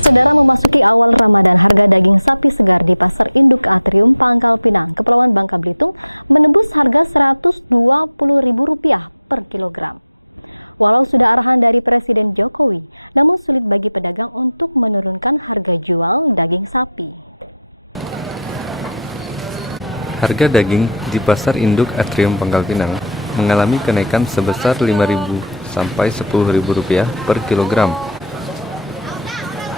Saudara, memasuki awal Ramadan, harga daging sapi segar di Pasar Induk Atrium, Pangkal Pinang, Kepulauan Bangka Belitung menembus harga Rp120.000 per kilogram. Walau sudah arahan dari Presiden Jokowi, namun sulit bagi pedagang untuk menurunkan harga jual daging sapi. Harga daging di Pasar Induk Atrium Pangkal Pinang mengalami kenaikan sebesar Rp5.000 sampai Rp10.000 per kilogram.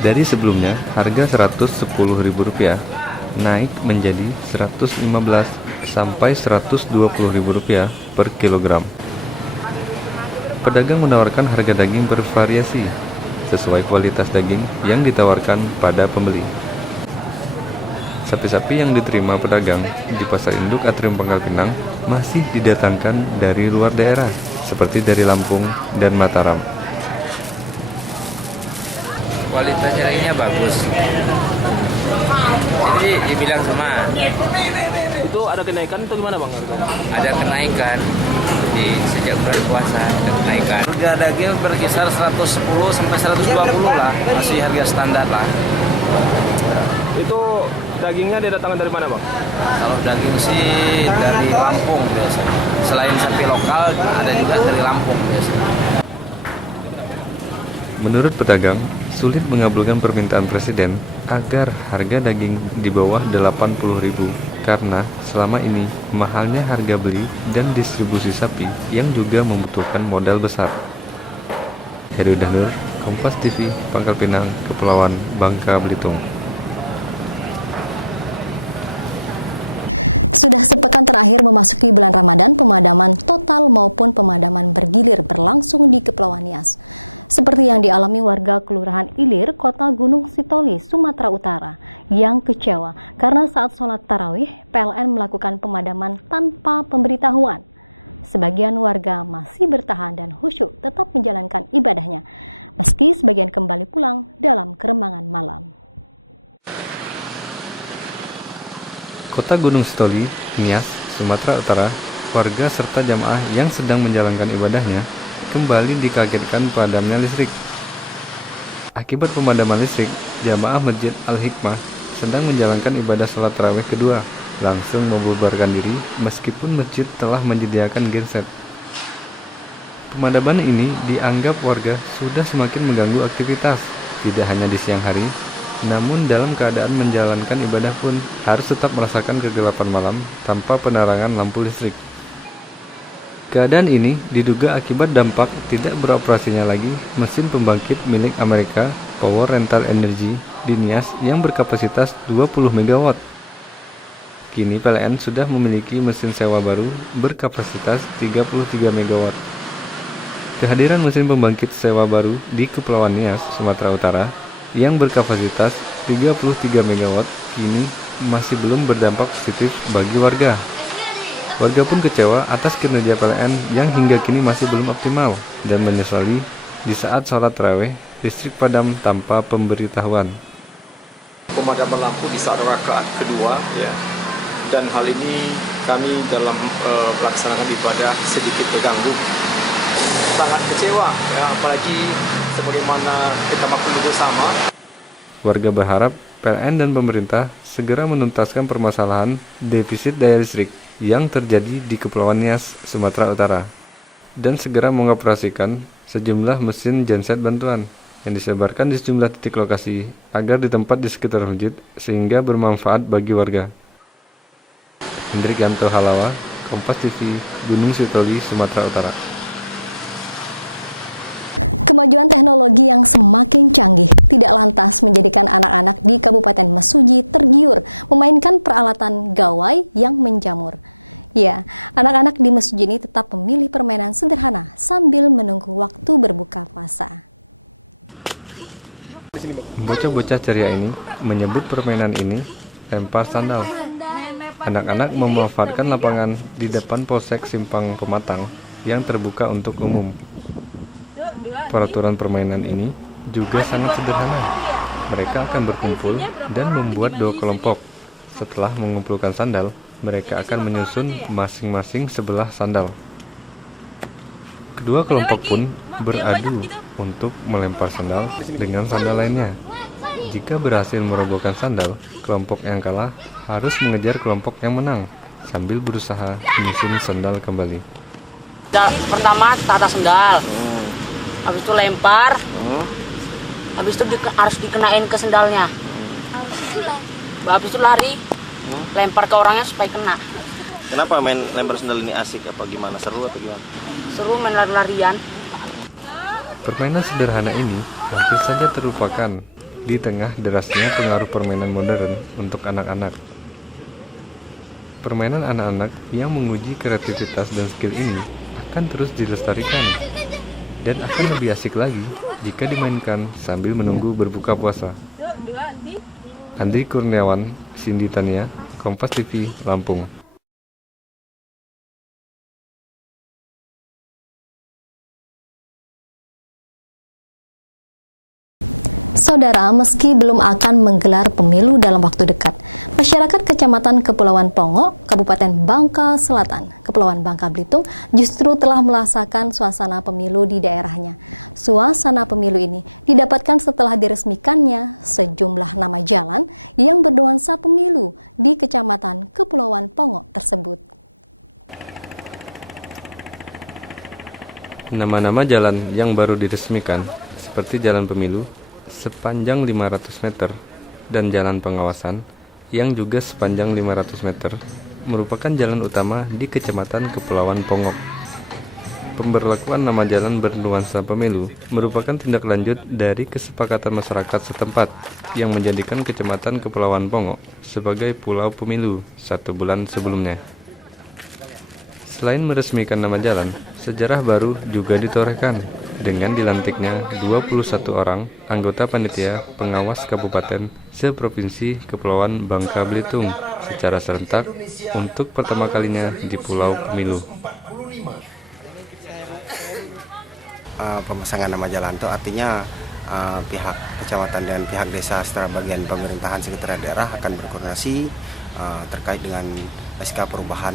Dari sebelumnya, harga Rp110.000 naik menjadi Rp115 sampai Rp120.000 per kilogram. Pedagang menawarkan harga daging bervariasi sesuai kualitas daging yang ditawarkan pada pembeli. Sapi-sapi yang diterima pedagang di Pasar Induk Atrium Pangkal Pinang masih didatangkan dari luar daerah, seperti dari Lampung dan Mataram. Kualitas dagingnya bagus, jadi dibilang sama. Itu ada kenaikan atau gimana bang harganya? Ada kenaikan sejak bulan puasa, ada kenaikan. Harga daging berkisar 110 sampai 120 lah, masih harga standar lah. Itu dagingnya didatangkan dari mana bang? Kalau daging sih dari Lampung biasanya. Selain sapi lokal, ada juga dari Lampung biasanya. Menurut pedagang, sulit mengabulkan permintaan Presiden agar harga daging di bawah Rp80.000 karena selama ini mahalnya harga beli dan distribusi sapi yang juga membutuhkan modal besar. Heri Udahnur, Kompas TV, Pangkal Pinang, Kepulauan Bangka Belitung. Sudah sepekan terakhir memasuki bulan Ramadan, pemadaman total maupun pemadaman bergilir berlangsung di Kepulauan Nias. Seperti yang dialami warga Kelurahan Ilir, Kota Gunung Sitoli, Sumatera Utara, yang kecewa karena saat sholat tarawih, PLN melakukan pemadaman tanpa pemberitahuan. Sebagian warga masih bertahan dan khusyuk tetap menjalankan ibadahnya, meski sebagian kembali pulang dalam kerembangan malam. Kota Gunung Sitoli, Nias, Sumatera Utara, warga serta jamaah yang sedang menjalankan ibadahnya kembali dikagetkan padamnya listrik. Akibat pemadaman listrik, jamaah Masjid Al-Hikmah sedang menjalankan ibadah sholat tarawih kedua, langsung membubarkan diri meskipun masjid telah menyediakan genset. Pemadaman ini dianggap warga sudah semakin mengganggu aktivitas, tidak hanya di siang hari, namun dalam keadaan menjalankan ibadah pun harus tetap merasakan kegelapan malam tanpa penerangan lampu listrik. Keadaan ini diduga akibat dampak tidak beroperasinya lagi mesin pembangkit milik Amerika Power Rental Energy di Nias yang berkapasitas 20 MW. Kini PLN sudah memiliki mesin sewa baru berkapasitas 33 MW. Kehadiran mesin pembangkit sewa baru di Kepulauan Nias, Sumatera Utara yang berkapasitas 33 MW kini masih belum berdampak positif bagi warga. Warga pun kecewa atas kinerja PLN yang hingga kini masih belum optimal dan menyesali di saat sholat tarawih listrik padam tanpa pemberitahuan. Pemadaman lampu di saat rakaat kedua, ya, dan hal ini kami dalam melaksanakan ibadah sedikit terganggu. Sangat kecewa, ya, apalagi sebagaimana kita maklum bersama. Warga berharap PLN dan pemerintah segera menuntaskan permasalahan defisit daya listrik yang terjadi di Kepulauan Nias, Sumatera Utara, dan segera mengoperasikan sejumlah mesin genset bantuan yang disebarkan di sejumlah titik lokasi agar ditempat di sekitar masjid sehingga bermanfaat bagi warga. Hendrik Yanto Halawa, Kompas TV, Gunung Sitoli, Sumatera Utara. Kemajuan teknologi yang semakin canggih tidak lantas menjadikan anak-anak di Kabupaten Mesuji tergiur memainkan peralatan gawai yang menjamur. Ya, anak-anak di Mesuji ini tetap memilih permainan sederhana sambil menunggu waktu berbuka puasa. Bocah-bocah ceria ini menyebut permainan ini lempar sandal. Anak-anak memanfaatkan lapangan di depan Polsek Simpang Pematang yang terbuka untuk umum. Peraturan permainan ini juga sangat sederhana. Mereka akan berkumpul dan membuat 2 kelompok. Setelah mengumpulkan sandal, mereka akan menyusun masing-masing sebelah sandal. Kedua kelompok pun beradu untuk melempar sandal dengan sandal lainnya. Jika berhasil merobohkan sandal, kelompok yang kalah harus mengejar kelompok yang menang sambil berusaha menyusun sandal kembali. Pertama tata sendal, habis itu lempar, habis itu harus dikenain ke sendalnya, habis itu lari, lempar ke orangnya supaya kena. Kenapa main lempar sendal ini asik? Apa gimana? Seru atau gimana? Seru main lari-larian. Permainan sederhana ini hampir saja terlupakan di tengah derasnya pengaruh permainan modern untuk anak-anak. Permainan anak-anak yang menguji kreativitas dan skill ini akan terus dilestarikan dan akan lebih asik lagi jika dimainkan sambil menunggu berbuka puasa. Andri Kurniawan, Cindy Tania, Kompas TV, Lampung. Saudara, meski belum akan menggelar pemilu dalam waktu dekat, masyarakat Kecamatan Kepulauan Pongo, Kabupaten Bangka Selatan, Kepulauan Bangka Belitung justru telah merasakan suasana pemilu di daerahnya. Suasana pemilu ini didapatkan setelah diresmikannya sejumlah nama jalan yang bernuansa pemilu di Kecamatan Kepulauan Pongo tersebut. Nama-nama jalan yang baru diresmikan seperti Jalan Pemilu sepanjang 500 meter dan jalan pengawasan yang juga sepanjang 500 meter merupakan jalan utama di Kecamatan Kepulauan Pongo. Pemberlakuan nama jalan bernuansa pemilu merupakan tindak lanjut dari kesepakatan masyarakat setempat yang menjadikan Kecamatan Kepulauan Pongo sebagai pulau pemilu 1 bulan sebelumnya. Selain meresmikan nama jalan, sejarah baru juga ditorehkan dengan dilantiknya 21 orang anggota panitia pengawas kabupaten seprovinsi Kepulauan Bangka Belitung secara serentak untuk pertama kalinya di Pulau Pemilu. Pemasangan nama jalan itu artinya pihak kecamatan dan pihak desa setelah bagian pemerintahan sekretariat daerah akan berkoordinasi terkait dengan SK perubahan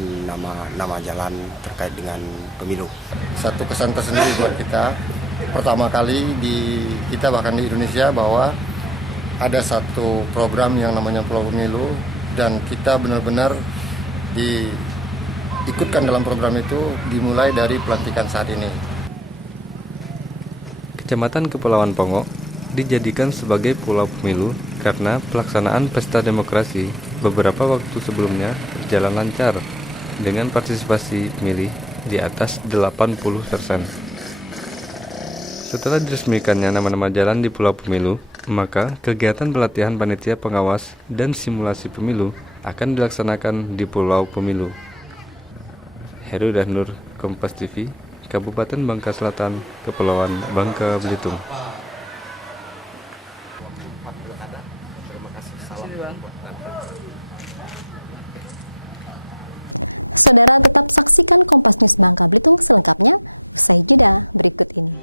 nama jalan terkait dengan pemilu. Satu kesan tersendiri buat kita, pertama kali kita bahkan di Indonesia bahwa ada satu program yang namanya Pulau Pemilu dan kita benar-benar diikutkan dalam program itu dimulai dari pelantikan saat ini. Kecamatan Kepulauan Pongo dijadikan sebagai pulau pemilu karena pelaksanaan pesta demokrasi beberapa waktu sebelumnya berjalan lancar dengan partisipasi pemilih di atas 80%. Setelah diresmikannya nama-nama jalan di Pulau Pemilu, maka kegiatan pelatihan panitia pengawas dan simulasi pemilu akan dilaksanakan di Pulau Pemilu. Heru Dahnur, Kompas TV, Kabupaten Bangka Selatan, Kepulauan Bangka Belitung. Saudara tetap saksikan Kompas News Bangka Belitung selengkapnya usai jeda berikut ini.